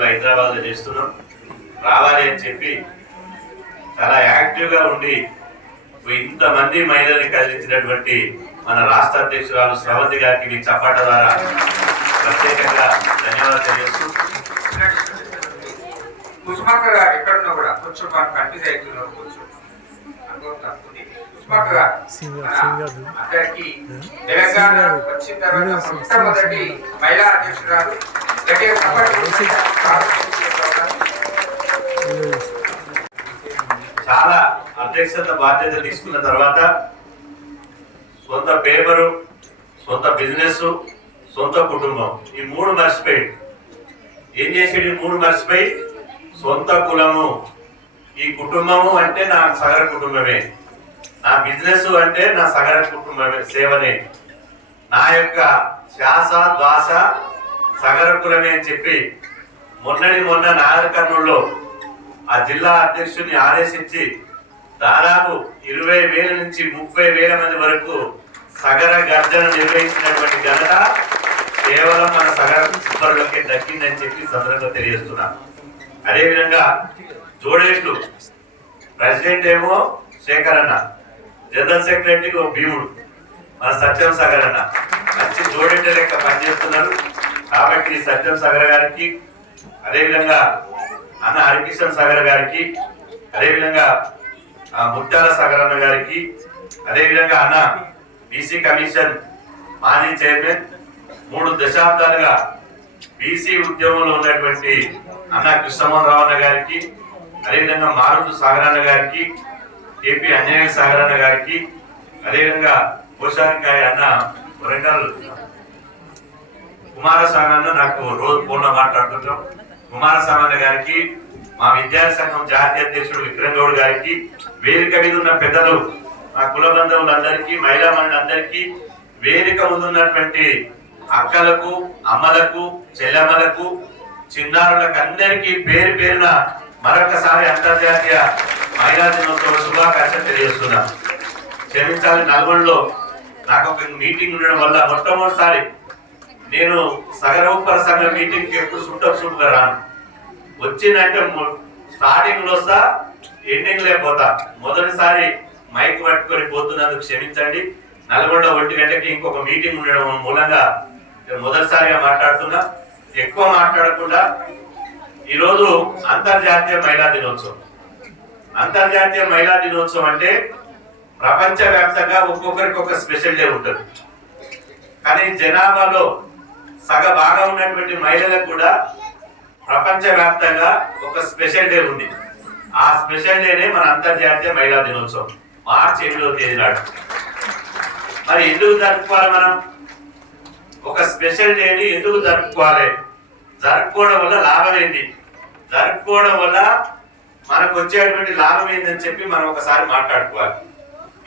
హైదరాబాద్లో చేస్తున్నాం. రావాలి అని చెప్పి చాలా యాక్టివ్గా ఉండి ఇంతమంది మహిళల్ని కదిలించినటువంటి మన రాష్ట్ర అధ్యక్షురాలు శ్రవంతి గారికి మీ చప్పాట ద్వారా ప్రత్యేకంగా ధన్యవాదాలు తెలియజేస్తూ గారు ఎక్కడున్నా కూడా కొంచెం కన్ఫ్యూజ్ అవుతున్నారు కొంచెం గారు. అందరికీ తెలంగాణ వచ్చిన తర్వాత మొట్టమొదటి మహిళా అధ్యక్షురాలు చాలా అధ్యక్షత బాధ్యత తీసుకున్న తర్వాత సొంత పేపరు సొంత బిజినెస్ సొంత కుటుంబం. ఈ మూడు మర్చిపోయి. ఏం చేసేది మూడు మర్చిపోయి? సొంత కులము. ఈ కుటుంబము అంటే నా సగర కుటుంబమే. నా బిజినెస్ అంటే నా సగర కుటుంబమే సేవనే. నా యొక్క శ్వాస ద్వాస సగర కులమే అని చెప్పి మొన్నటి మొన్న నాగర్ ఆ జిల్లా అధ్యక్షుడిని ఆదేశించి దాదాపు ఇరవై వేల నుంచి ముప్పై వేల మంది వరకు సగర గర్జన నిర్వహించినటువంటి ఘనత కేవలం మన సగర సిబ్బరులకే దక్కిందని చెప్పి సందర్భంగా తెలియజేస్తున్నా. అదేవిధంగా జోడేట్లు ప్రెసిడెంట్ ఏమో శేఖర్ అన్న జనరల్ సెక్రటరీ ఓ భీముడు మన సత్యం సాగర్ అన్న. మంచి జోడెట్ల లెక్క పనిచేస్తున్నారు. కాబట్టి సత్యం సాగర్ గారికి అదేవిధంగా అన్న హరికిషన్ సాగర్ గారికి అదేవిధంగా ఆ, ముత్యాల సాగర్ అన్న గారికి అదేవిధంగా అన్న బీసీ కమిషన్ మాజీ చైర్మన్ మూడు దశాబ్దాలుగా బీసీ ఉద్యమంలో ఉన్నటువంటి అన్న కృష్ణమోహన్ రావు అన్న గారికి అదేవిధంగా మారుతు సాగర్ అన్న గారికి ఏపీ అంజనేయ సాగర్ అన్న గారికి అదేవిధంగా పోషాకాయ అన్న వరంగల్ కుమారస్వామి నాకు రోజు ఫోన్లో మాట్లాడుతుంటాం. కుమారస్వామి గారికి మా విద్యాసంఘం సంఘం జాతీయ అధ్యక్షుడు విక్రమ్ గౌడ్ గారికి వేదిక మీద ఉన్న పెద్దలు మా కుల బంధువులందరికీ మహిళా మండలందరికీ వేదిక ముందున్నటువంటి అక్కలకు అమ్మలకు చెల్లెమ్మలకు చిన్నారులకు అందరికీ పేరు పేరున మరొకసారి అంతర్జాతీయ మహిళా దినోత్సవ శుభాకాంక్షలు తెలియజేస్తున్నాను. క్షమించాలి నల్గొండలో నాకు ఒక మీటింగ్ ఉండడం వల్ల మొట్టమొదటిసారి నేను సగరూపర సంఘ మీటింగ్ ఎప్పుడు సుట్టప్ సుట్టుగా రాను. వచ్చిందంటే స్టార్టింగ్లో వస్తా ఎండింగ్ లే పోతా. మొదటిసారి మైక్ పట్టుకొని పోతున్నందుకు క్షమించండి. నల్గొండ ఒంటి గంటకి ఇంకొక మీటింగ్ ఉండడం మూలంగా మొదటిసారిగా మాట్లాడుతున్నా. ఎక్కువ మాట్లాడకుండా ఈరోజు అంతర్జాతీయ మహిళా దినోత్సవం. అంతర్జాతీయ మహిళా దినోత్సవం అంటే ప్రపంచవ్యాప్తంగా ఒక్కొక్కరికి ఒక స్పెషల్ డే ఉంటుంది. కానీ జనాభాలో సగ బాగా ఉన్నటువంటి మహిళలకు కూడా ప్రపంచ వ్యాప్తంగా ఒక స్పెషల్ డే ఉంది. ఆ స్పెషల్ డేనే మన అంతర్జాతీయ మహిళా దినోత్సవం. మార్చి ఎనిమిదవ తేదీ నాడు. మరి ఎందుకు జరుపుకోవాలి మనం? ఒక స్పెషల్ డేని ఎందుకు జరుపుకోవాలి? జరుపుకోవడం వల్ల లాభం ఏంటి? జరుపుకోవడం వల్ల మనకు వచ్చేటువంటి లాభం ఏందని చెప్పి మనం ఒకసారి మాట్లాడుకోవాలి.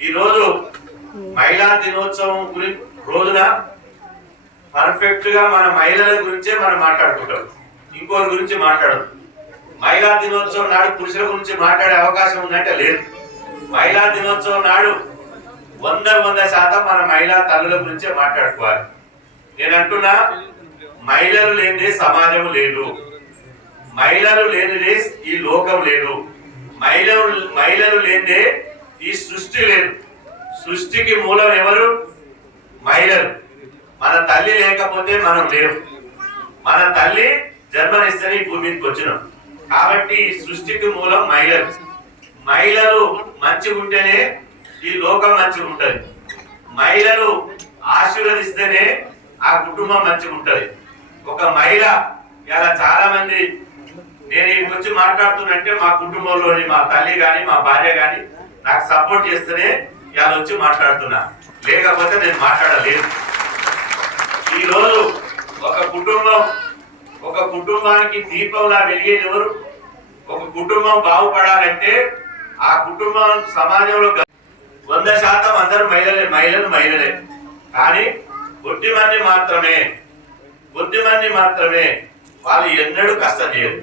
ఈ రోజు మహిళా దినోత్సవం గురి రోజున పర్ఫెక్ట్గా మన మహిళల గురించే మనం మాట్లాడుకుంటాం. ఇంకోరి గురించి మాట్లాడదు. మహిళా దినోత్సవం నాడు పురుషుల గురించి మాట్లాడే అవకాశం ఉందంటే లేదు. మహిళా దినోత్సవం నాడు వంద వంద శాతం మన మహిళా తల్లుల గురించే మాట్లాడుకోవాలి. నేను అంటున్నా మహిళలు లేనిదే సమాజం లేదు. మహిళలు లేనిదే ఈ లోకం లేదు. మహిళలు మహిళలు లేనిదే ఈ సృష్టి లేదు. సృష్టికి మూలం ఎవరు? మహిళలు. మన తల్లి లేకపోతే మనం లేవు మన తల్లి జన్మనిస్తేనే ఈ భూమి మీదకి వచ్చినాం. కాబట్టి ఈ సృష్టికి మూలం మహిళలు. మహిళలు మంచిగా ఉంటేనే ఈ లోకం మంచిగా ఉంటుంది. మహిళలు ఆశీర్వదిస్తేనే ఆ కుటుంబం మంచిగా ఉంటుంది. ఒక మహిళ ఇలా చాలా మంది నేను ఇక్కడికి వచ్చి మాట్లాడుతున్నంటే మా కుటుంబంలోని మా తల్లి కానీ మా భార్య కానీ నాకు సపోర్ట్ చేస్తేనే ఇలా వచ్చి మాట్లాడుతున్నా. లేకపోతే నేను మాట్లాడలేదు. ఈ రోజు ఒక కుటుంబం ఒక కుటుంబానికి దీపంలా వెలిగేది ఎవరు? ఒక కుటుంబం బాగుపడాలంటే ఆ కుటుంబం సమాజంలో వంద శాతం అందరూ మహిళలే మహిళలు మహిళలే. కానీ బుద్ధిమంది మాత్రమే బుద్ధిమంది మాత్రమే వాళ్ళు ఎన్నడూ కష్టం చేయరు.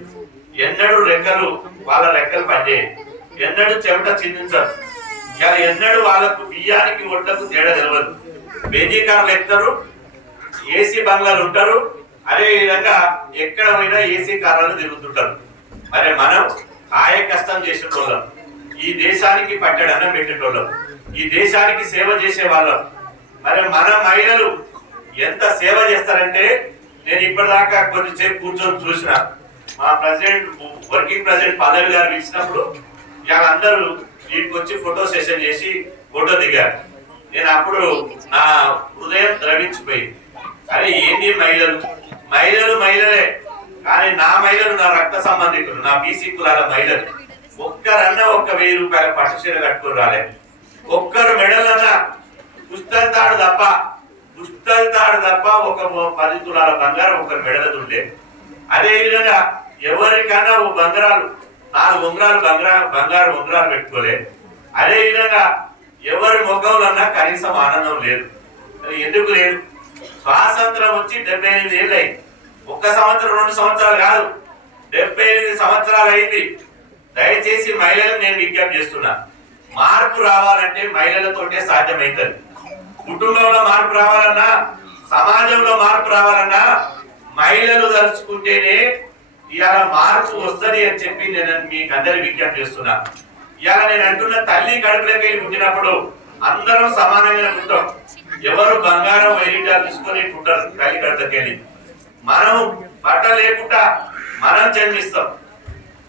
ఎన్నడూ రెక్కలు వాళ్ళ రెక్కలు పనిచేయరు. ఎన్నడూ చెమట చిందించరు. ఇలా ఎన్నడూ వాళ్ళకు బియ్యానికి ఒడ్లకు తేడా తెలియదు బేజీ కార్లు ఏసీ బంగ్లాలు ఉంటారు. అదే విధంగా ఎక్కడ పోయినా ఏసీ కారాలు తిరుగుతుంటారు. మరి మనం కాయ కష్టం చేసేటోళ్ళం. ఈ దేశానికి పట్టడన్నం పెట్టేటోళ్ళం. ఈ దేశానికి సేవ చేసే వాళ్ళం మరి మన మహిళలు ఎంత సేవ చేస్తారంటే నేను ఇప్పటిదాకా కొద్దిసేపు కూర్చొని చూసిన మా ప్రెసిడెంట్ వర్కింగ్ ప్రెసిడెంట్ పదవి గారు ఇచ్చినప్పుడు వాళ్ళందరూ అందరూ వీటికి వచ్చి ఫోటో సెషన్ చేసి ఫోటో దిగారు. నేను అప్పుడు నా హృదయం ద్రవించిపోయింది. అరే ఏంటి మహిళలు? మహిళలు మహిళలే. కానీ నా మహిళలు నా రక్త సంబంధికులు నా బీసీ కులాల మహిళలు. ఒక్కరన్నా ఒక్క వెయ్యి రూపాయల పట్టు చీర కట్టుకుని రాలేదు ఒక్కరు మెడలన్నా పుస్తల్ తాడు తప్ప పుస్తల్ తాడు తప్ప ఒక పది తులాల బంగారం ఒకరు మెడలది ఉండే అదే విధంగా ఎవరికన్నా ఓ బంగారాలు నాలుగు ఉంగరాలు బంగారం బంగారు ఉంగరాలు పెట్టుకోలే. అదే విధంగా ఎవరి ముఖంలో కనీసం ఆనందం లేదు. ఎందుకు లేదు? స్వాతంత్రం వచ్చి డెబ్బై ఎనిమిది ఏళ్ళు అయింది ఒక్క సంవత్సరం రెండు సంవత్సరాలు కాదు. డెబ్బై ఎనిమిది సంవత్సరాలు అయింది. దయచేసి మహిళలు నేను విజ్ఞప్తి చేస్తున్నా. మార్పు రావాలంటే మహిళలతోటే సాధ్యమవుతుంది కుటుంబంలో మార్పు రావాలన్నా సమాజంలో మార్పు రావాలన్నా మహిళలు తలుచుకుంటేనే ఇవాళ మార్పు వస్తుంది అని చెప్పి నేను మీకు అందరి విజ్ఞప్తి చేస్తున్నా. ఇవాళ నేను అంటున్న తల్లి కడుపులోకి వెళ్ళి పుట్టినప్పుడు అందరం సమానంగా ఉంటాం ఎవరు బంగారం వైరిటాలు తీసుకొని పుట్టారు తల్లి కడుపులోకి మనం బట్ట లేకుండా మనం జన్మిస్తాం.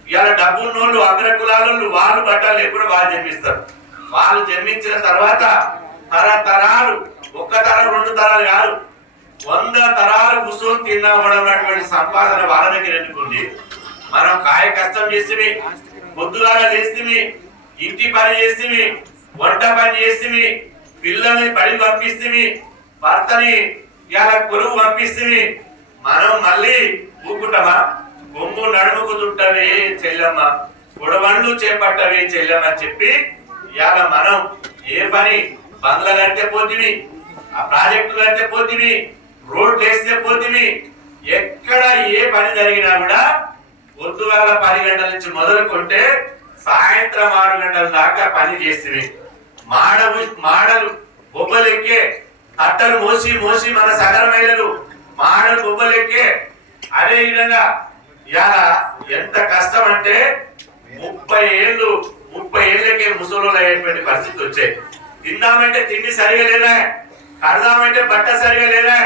ఇవాళ డబ్బు ఉన్నోళ్ళు అగ్ర కులాలు వాళ్ళు బట్ట లేకుండా వాళ్ళు జన్మిస్తారు. వాళ్ళు జన్మించిన తర్వాత తరతరాలు ఒక్క తరం రెండు తరాలు కాదు వంద తరాలు కూర్చొని తిన్నా సంపాదన వాళ్ళ దగ్గర ఎందుకుంది? మనం కాయ కష్టం చేసి పొద్దుగాల లేస్తే ఇంటి పని చేసి వంట పని చేసి పిల్లల్ని బడికి పంపిస్తే భర్తని ఇలా కొలువు పంపిస్తే మనం మళ్ళీ ఊపుకుంటామా కొమ్ము నడుముకుతుంటవి చెల్లమ్మ గొడవండు చేపట్టవే చెల్లమ్మ చెప్పి ఇవాళ మనం ఏ పని? బంగ్లా కడితే పోతివి ఆ ప్రాజెక్టులు కడితే పోతివి రోడ్లు వేస్తే పోతివి ఎక్కడ ఏ పని జరిగినా కూడా పొద్దుగాల పది గంటల నుంచి మొదలుకుంటే సాయంత్రం ఆరు గంటల దాకా పని చేస్తుంది మాడలు మాడలు బొబ్బలెక్కే అట్టలు మోసి మోసి మన సగర మహిళలు మాడలు బొబ్బలెక్కే. అదే విధంగా ఇలా ఎంత కష్టం అంటే ముప్పై ఏళ్ళు ముప్పై ఏళ్ళకే ముసలు అయ్యేటువంటి పరిస్థితి వచ్చాయి. తిందామంటే తిండి సరిగా లేదా కడదామంటే బట్ట సరిగా లేదా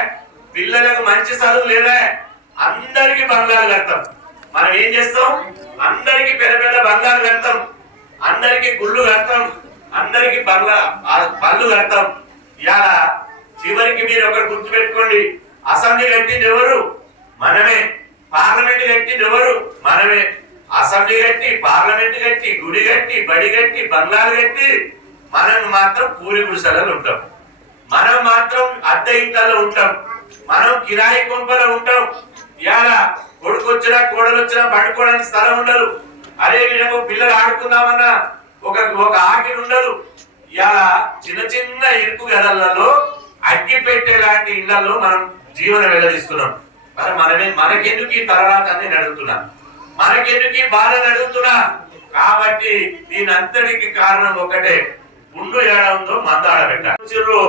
పిల్లలకు మంచి చదువు లేదా. అందరికి బంగారు కడతాం మనం ఏం చేస్తాం? అందరికి పెద్ద పెద్ద బంగారు కడతాం అందరికి గుళ్ళు కడతాం. అందరికి బంగ్లా ఆ కడతాం. ఇవాళ చివరికి మీరు ఒకటి గుర్తుపెట్టుకోండి అసెంబ్లీ కట్టింది ఎవరు? మనమే. పార్లమెంట్ కట్టింది ఎవరు? మనమే. అసెంబ్లీ కట్టి పార్లమెంట్ కట్టి గుడి కట్టి బడి కట్టి బంగ్లాలు కట్టి మనం మాత్రం కూలి గుడిసెలలో ఉంటాం. మనం మాత్రం అద్దె ఇంట్లో ఉంటాం. మనం కిరాయి కొంపలో ఉంటాం. ఇవాళ కొడుకు వచ్చినా కోడలు వచ్చినా పడుకోవడానికి స్థలం ఉండదు. అదే విధంగా పిల్లలు ఆడుకుందామన్నా ఒక ఒక ఆకిలి ఉండదు. ఇలా చిన్న చిన్న ఇరుకు గదలలో అగ్గి పెట్టే లాంటి ఇళ్ళలో మనం జీవనం వెల్లడిస్తున్నాం. మరి మనమే మనకెందుకు ఈ తలరాత అని నేను మనకెందుకు ఈ బాధ నడుపుతున్నా కాబట్టి దీనంతటికి కారణం ఒకటే గుండు ఏడంతో మందాడ పెట్టారు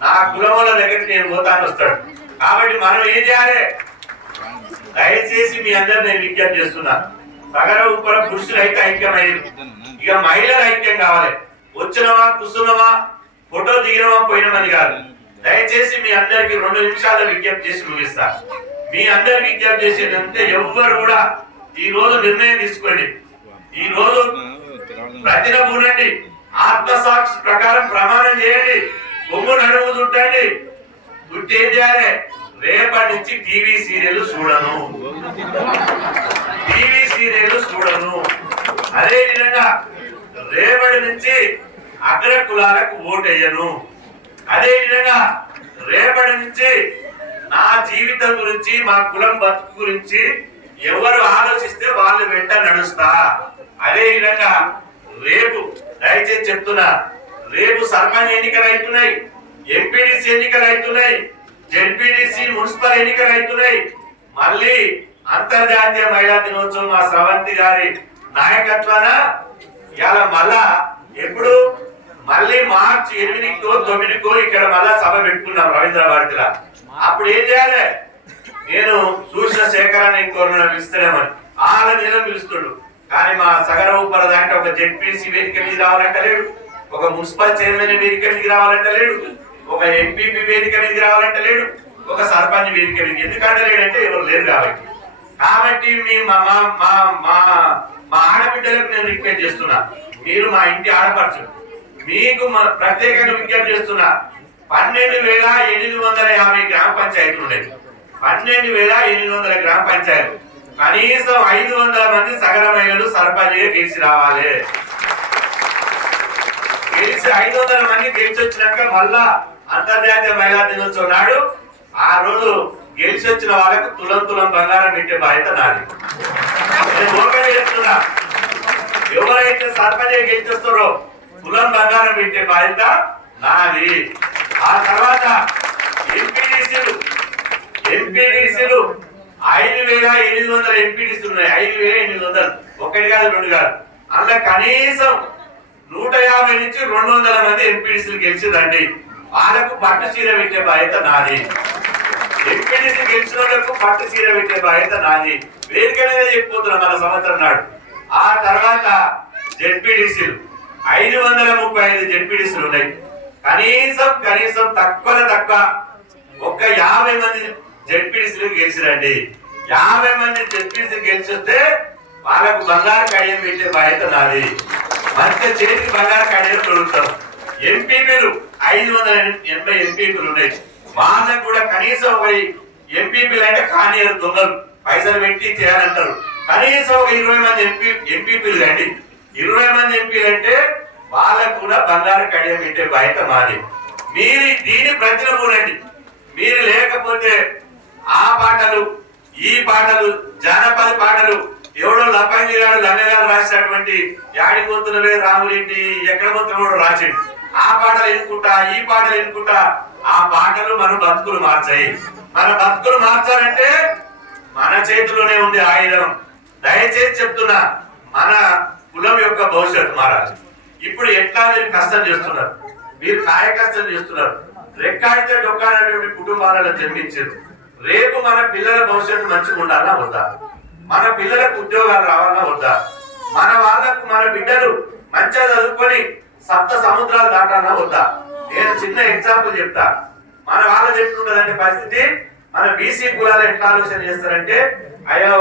నా కులముల దగ్గరికి నేను పోతాను వస్తాడు కాబట్టి మనం ఏం చేయాలి? దయచేసి మీ అందరు నేను విజ్ఞప్తి చేస్తున్నాను సగర కూడా పురుషులు అయితే ఇక మహిళలు ఐక్యం కావాలి. వచ్చినవా కుసునవా ఫోటో దిగినవా పోయినమని కాదు. దయచేసి మీ అందరికి రెండు నిమిషాలు విజ్ఞప్తి చేసి ముగిస్తా మీ అందరి విజ్ఞప్తి చేసేదంటే ఎవ్వరు కూడా ఈ రోజు నిర్ణయం తీసుకోండి. ఈ రోజు ప్రతిన పూనండి ఆత్మసాక్షి ప్రకారం ప్రమాణం చేయండి. కొమ్ము నడుము చుట్టండి. ఏం చేయాలి? రేపటి నుంచి టీవీ సీరియల్ చూడను. టీవీ సీరియల్ చూడను. అదే విధంగా రేపటి నుంచి అగ్ర కులాలకు ఓటేయను. అదే విధంగా రేపటి నుంచి నా జీవితం గురించి మా కులం బతుకు గురించి ఎవరు ఆలోచిస్తే వాళ్ళు వెంట నడుస్తా. అదే విధంగా రేపు దయచేసి చెప్తున్నా రేపు సర్పంచ్ ఎన్నికలు అవుతున్నాయి ఎంపీడీసీ ఎన్నికలు అవుతున్నాయి జెడ్పీటీసీ మున్సిపల్ ఎన్నికలు అవుతున్నాయి మళ్ళీ అంతర్జాతీయ మహిళా దినోత్సవం మా స్రవంతి గారి నాయకత్వాన ఇవాళ మళ్ళా ఎప్పుడు మళ్ళీ మార్చి ఎనిమిదికో తొమ్మిదికో ఇక్కడ మళ్ళా సభ పెట్టుకున్నాం రవీంద్ర అప్పుడు ఏం చేయాలి? నేను చూసిన సేకరణ ఇంకోరు పిలుస్తున్నామని ఆల నెల పిలుస్తుడు. కానీ మా సగర ఉపర దాంట్లో ఒక జెడ్పీసీ వేదిక మీద రావాలంట లేడు ఒక మున్సిపల్ చైర్మన్ వేదిక మీద రావాలంట లేడు ఒక ఎంపీపీ వేదిక మీద రావాలంటే లేడు ఒక సర్పంచ్ వేదిక మీద ఎందుకంటే లేడంటే ఎవరు లేరు కాబట్టి. కాబట్టి మీ మా మా మా మా ఆడబిడ్డలకు నేను రిక్వెస్ట్ చేస్తున్నా మీరు మా ఇంటి ఆడపడుచు మీకు ప్రత్యేకంగా విజ్ఞప్తి చేస్తున్నా పన్నెండు వేల ఎనిమిది వందల యాభై గ్రామ పంచాయతీలు ఉన్నాయి. పన్నెండు వేల ఎనిమిది వందల గ్రామ పంచాయతీలు. కనీసం ఐదు వందల మంది సగర మహిళలు సర్పంచ్గా గెలిచి రావాలి. గెలిచి ఐదు వందల మంది గెలిచి వచ్చినాక మళ్ళా అంతర్జాతీయ మహిళా దినోత్సవం నాడు ఆ రోజు గెలిచి వచ్చిన వాళ్ళకు తులం తులం బంగారం పెట్టే బాధ్యత నాది. నేను చెప్తున్నా ఎవరైతే సర్పంచ్ గెలిచేస్తారో తులం బంగారం పెట్టే బాధ్యత నాది. ఆ తర్వాత ఎంపీడీసీలు ఎంపీడీసీలు ఐదు వేల ఎనిమిది వందల ఎంపీడీసీలు ఉన్నాయి. ఐదు వేల ఎనిమిది వందలు. ఒకటి కాదు రెండు కాదు. అందులో కనీసం నూట యాభై నుంచి రెండు వందల మంది ఎంపీడీసీలు గెలిచిందండి వాళ్ళకు పట్టు చీర పెట్టే బాధ్యత నాది. ఎంపీడీసీ గెలిచిన వాళ్ళకు పట్టు చీర పెట్టే బాధ్యత నాది. వేదిక మీద చెప్పిపోతున్నా మన సంవత్సరం నాడు. ఆ తర్వాత జెడ్పీడీసీలు ఐదు వందల ముప్పై ఐదు జెడ్పీడీసీలు ఉన్నాయి. కనీసం కనీసం తక్కువ తక్కువ ఒక్క యాభై మంది జెడ్పీడీసీలు గెలిచిరండి. యాభై మంది జెడ్పీడీసీ గెలిచిస్తే వాళ్ళకు బంగారు కడియం పెట్టే బాధ్యత నాది. మంచి చేతికి బంగారు కడియం తొలుగుతాం ఎంపీపీలు ఐదు వందల ఎనభై ఎంపీపీలు ఉన్నాయి. వాళ్ళకు కూడా కనీసం ఒక ఎంపీపీలు అంటే కానీయరు దొంగలు. పైసలు పెట్టి చేయాలంటారు. కనీసం ఒక ఇరవై మంది ఎంపీ ఎంపీపీలు అండి ఇరవై మంది ఎంపీలు అంటే వాళ్ళకు కూడా బంగారు కడియం పెట్టే బయట మాది. మీరు దీని ప్రజలు కూడండి మీరు లేకపోతే ఆ పాటలు ఈ పాటలు జానపద పాటలు ఎవడో లబ్బంగి గారు లంగగారు రాసినటువంటి యాడి గొంతులవే రాములేంటి ఎక్కడ కూడా రాసిండు. ఆ పాటలు ఎన్నుకుంటా ఈ పాటలు ఎన్నుకుంటా ఆ పాటలు మన బతుకులు మార్చాయి. మన బతుకులు మార్చాలంటే మన చేతిలోనే ఉంది ఆయుధం. దయచేసి చెప్తున్నా మన కులం యొక్క భవిష్యత్తు మారాలి. ఇప్పుడు ఎట్లా మీరు కష్టం చేస్తున్నారు? మీరు కాయ కష్టం చేస్తున్నారు రెక్కాడితే డొక్కాడేటువంటి కుటుంబాలలో జన్మించారు. రేపు మన పిల్లల భవిష్యత్తు మంచిగా ఉండాలన్నా వద్దా? మన పిల్లలకు ఉద్యోగాలు రావాలన్నా వద్దా? మన వాళ్ళకు మన బిడ్డలు మంచిగా చదువుకొని సప్త సముద్రాలు దాటానా వద్దా? నేను చిన్న ఎగ్జాంపుల్ చెప్తా. మన వాళ్ళు చెప్తుండదంటే పరిస్థితి మన బీసీ కులాలు ఎట్లా ఆలోచన చేస్తారంటే అయ్యో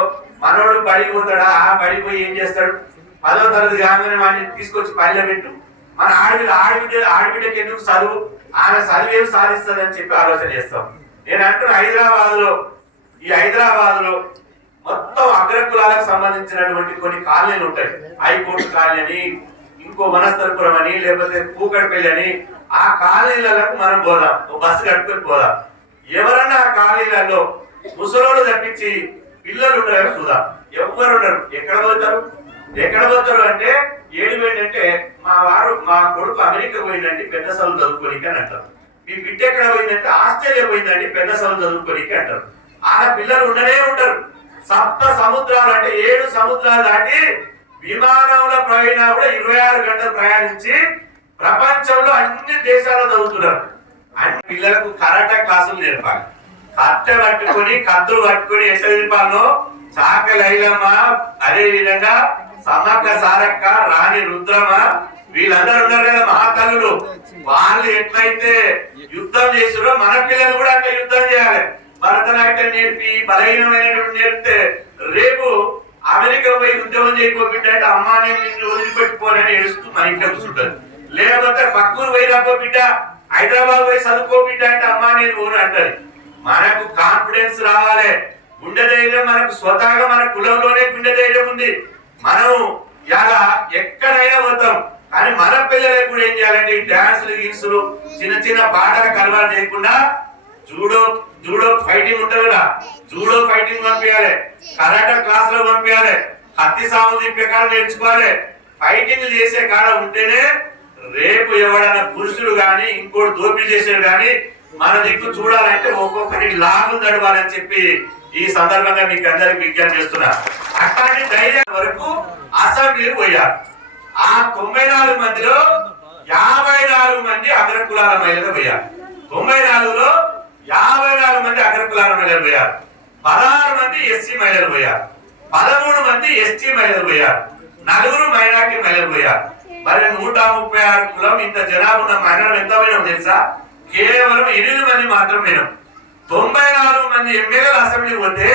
మనోడు బడికి పోతాడా? ఆ బడికి పోయి ఏం చేస్తాడు? పదో తరగతి కాగానే వాడిని తీసుకొచ్చి పల్లె పెట్టు. మన ఆడబిడ్డ ఆడబిడ్డ ఆడబిడ్డకి ఎందుకు చదువు? ఆయన చదువు ఏం సాధిస్తుంది అని చెప్పి ఆలోచన చేస్తాం. నేను అంటున్న హైదరాబాద్లో ఈ హైదరాబాద్లో మొత్తం అగ్రకులాలకు సంబంధించినటువంటి కొన్ని కాలనీలు ఉంటాయి. హైకోర్టు కాలనీ ఇంకో మనస్తరపురం అని లేకపోతే పూకడపల్లి అని ఆ కాలనీలకు మనం పోదాం. ఓ బస్సు కట్టుకొని పోదాం. ఎవరన్నా ఆ కాలేజీలలో ముసలోళ్ళు తప్పించి పిల్లలు ఉండరు చూద్దాం. ఎవరు ఉండరు ఎక్కడ పోతారు? ఎక్కడ పోతారు అంటే ఏడు మా వారు మా కొడుకు అమెరికా పోయిందంటే పెద్ద సభలు చదువుకోనికి అని అంటారు. మీ బిడ్డ ఎక్కడ పోయిందంటే ఆస్ట్రేలియా పోయిందండి పెద్ద సభలు చదువుకోనికి అంటారు. ఆడ పిల్లలు ఉండనే ఉంటారు సప్త సముద్రాలు అంటే ఏడు సముద్రాలు దాటి విమానంలో ప్రయాణ కూడా ఇరవై ఆరు గంటలు ప్రయాణించి ప్రపంచంలో అన్ని దేశాల్లో చదువుతున్నారు. అన్ని పిల్లలకు కరాటే క్లాసులు నేర్పాలి. కట్టె పట్టుకొని కత్తులు పట్టుకొని ఎసరిపాలను చాక లైలమ్మ అదే విధంగా సమ్మక్క సారక్క రాణి రుద్రమ వీళ్ళందరూ ఉన్నారు కదా మహాతల్లులు వాళ్ళు ఎట్లయితే యుద్ధం చేసారో మన పిల్లలు కూడా అట్లా యుద్ధం చేయాలి. భరతనాట్యం నేర్పి బలహీనమైనటువంటి నేర్పితే రేపు అమెరికా పోయి ఉద్యోగం చేయకపోతే అంటే అమ్మా నేను నిన్ను వదిలిపెట్టుకోనని ఏడుస్తూ మన ఇంట్లో కూర్చుంటారు లేకపోతే పక్కూరు పోయి రాబో బిడ్డ హైదరాబాద్ పోయి చదువుకోబిడ్డ అంటే అమ్మా నేను ఊరు అంటారు మనకు కాన్ఫిడెన్స్ రావాలి. గుండె ధైర్యం మనకు స్వతహాగా మన కులంలోనే గుండె ధైర్యం ఉంది. మనం ఇలా ఎక్కడైనా పోతాం కానీ మన పిల్లలకు కూడా ఏం చేయాలంటే ఈ డాన్సులు గీన్సులు చిన్న చిన్న పాటలకు అలవాటు చేయకుండా జూడో జూడో ఫైటింగ్ ఉంటుంది కదా? జూడో ఫైటింగ్ పంపించాలి కరాటే క్లాస్లో పంపించాలి హత్తి సాగు తిప్పే కాడ నేర్చుకోవాలి. ఫైటింగ్ చేసే కాడ ఉంటేనే రేపు ఎవడన్నా పురుషుడు గాని ఇంకోటి దోపిడీ చేసాడు గాని మన దిక్కు చూడాలంటే ఒక్కొక్కరి లాభం నడవాలని చెప్పి ఈ సందర్భంగా మీకు అందరికి విజ్ఞప్తి చేస్తున్నా. అట్లాంటి ధైర్యం వరకు అసెంబ్లీ పోయారు ఆ తొంభై నాలుగు మందిలో యాభై నాలుగు మంది అగ్రకులాల మహిళలు పోయారు తొంభై నాలుగులో యాభై నాలుగు మంది అగ్రకులాల మహిళలు పోయారు. పదహారు మంది ఎస్సీ మహిళలు పోయారు. పదమూడు మంది ఎస్టీ మహిళలు పోయారు. నలుగురు మైనార్టీ మహిళలు పోయారు. మరి నూట ముప్పై ఆరు కులం ఇంత జనాభా ఉన్న మహిళలు ఎంత పోయినాం తెలుసా? కేవలం ఎనిమిది మంది మాత్రం పోయినాం. తొంభై నాలుగు మంది ఎమ్మెల్యేలు అసెంబ్లీ పోతే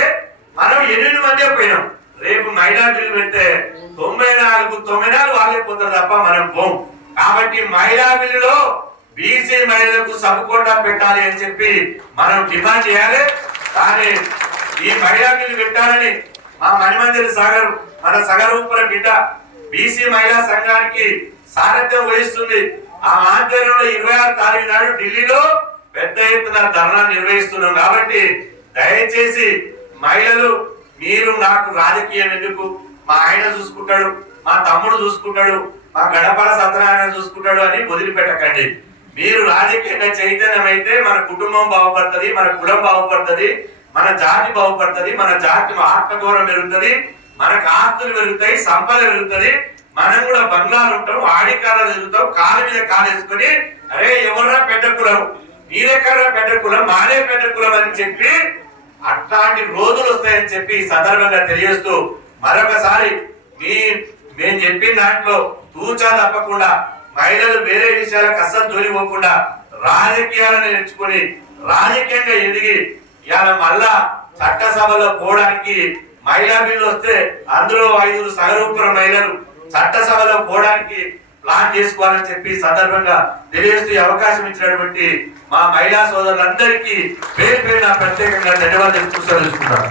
మనం ఎనిమిది మంది పోయినాం. రేపు మహిళా బిల్లు పెడితే తొంభై నాలుగు తొమ్మిది నాలుగు వాళ్ళే పోతారు తప్ప మనం పోం. కాబట్టి మహిళా బిల్లులో బీసీ మహిళలకు సపోర్టా పెట్టాలి అని చెప్పి మనం డిమాండ్ చేయాలి. కానీ ఈ మహిళా బిల్లు పెట్టాలని మా మణిమంజరి సాగర్ మన సగరూపుల బిడ్డ బీసీ మహిళా సంఘానికి సారథ్యం వహిస్తుంది. ఆ ఆధ్వర్యంలో ఇరవై ఆరు తారీఖు నాడు ఢిల్లీలో పెద్ద ఎత్తున ధర్నా నిర్వహిస్తున్నాం కాబట్టి దయచేసి మహిళలు మీరు నాకు రాజకీయం ఎందుకు? మా ఆయన చూసుకుంటాడు మా తమ్ముడు చూసుకుంటాడు మా గడపల సత్యనారాయణ చూసుకుంటాడు అని వదిలిపెట్టకండి. మీరు రాజకీయంగా చైతన్యం అయితే మన కుటుంబం బాగుపడుతుంది మన కులం బాగుపడుతుంది మన జాతి బాగుపడుతుంది మన జాతి ఆత్మగౌరవం పెరుగుతుంది మనకు ఆస్తులు పెరుగుతాయి సంపద పెరుగుతుంది మనం కూడా బంగ్లాలు ఉంటాం ఆడికాలు తిరుగుతాం కాలు మీద కాలు వేసుకొని అరే ఎవర్రా పెద్ద కులం? మీరెక్కడ్రా పెద్ద కులం మాదే పెద్ద కులం అని చెప్పి అట్లాంటి రోజులు వస్తాయని చెప్పి సందర్భంగా తెలియజేస్తూ మరొకసారి మీ మేము చెప్పిన దాంట్లో తూచా తప్పకుండా మహిళలు వేరే విషయాలకు అస్సలు తోలిపోకుండా రాజకీయాలను నేర్చుకుని రాజకీయంగా ఎదిగి ఇవాళ మళ్ళా చట్టసభలో పోవడానికి మహిళా బిల్లు వస్తే అందులో ఐదుగురు సగరూపుర మహిళలు చట్టసభలో పోవడానికి ప్లాన్ చేసుకోవాలని చెప్పి సందర్భంగా తెలియజేస్తూ అవకాశం ఇచ్చినటువంటి మా మహిళా సోదరులందరికీ పేరు పేరు నా ప్రత్యేకంగా ధన్యవాదాలు తెలుసుకుంటాను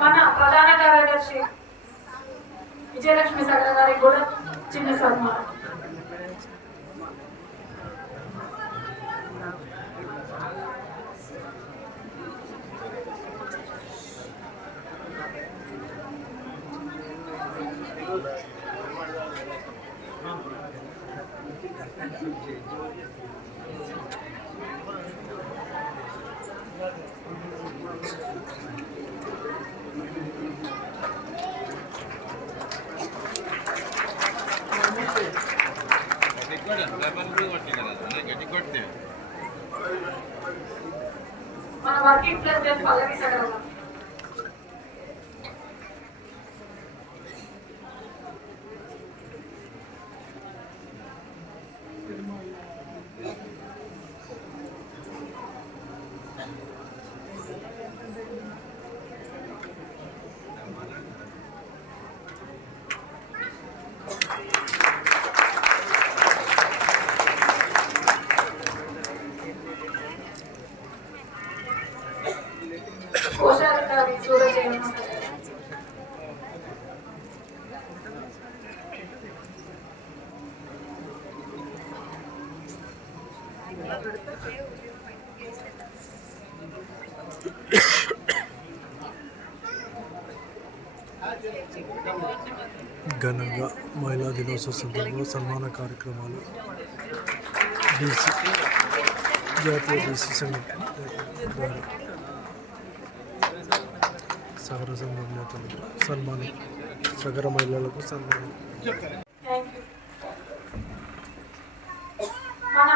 మన ప్రధాన కార్యదర్శి విజయలక్ష్మి సగర గారికి కూడా చిన్న సన్మానం. ప్లస్ వర్కింగ్ పల్లవి సగరం సందర్భంగా సన్మాన కార్యక్రమాలు బీసీ జాతీయ బీసీ సంఘం సగర సంఘం నేతలు సన్మానం సగర మహిళలకు సన్మానం. మన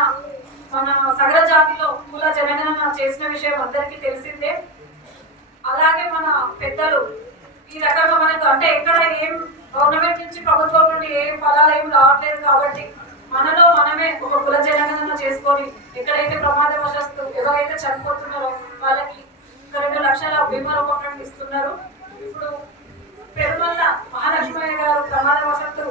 మన సగర జాతిలో కుల జనగణన చేసిన విషయం అందరికీ తెలిసిందే. అలాగే మన పెద్దలు ఈ రకంగా మనకు అంటే ఎక్కడ ఏం నుండి ఏ ఫలాలు ఏమి రావట్లేదు కాబట్టి మనలో మనమే ఒక కుల జనగణన చేసుకొని ఎక్కడైతే ప్రమాదవశాస్తు ఎవరైతే చనిపోతున్నారో వాళ్ళకి ఒక రెండు లక్షల బీమా రూపంలో ఇస్తున్నారు. ఇప్పుడు పెరుమల్ల మహాలక్ష్మయ్య గారు ప్రమాదవశాత్తు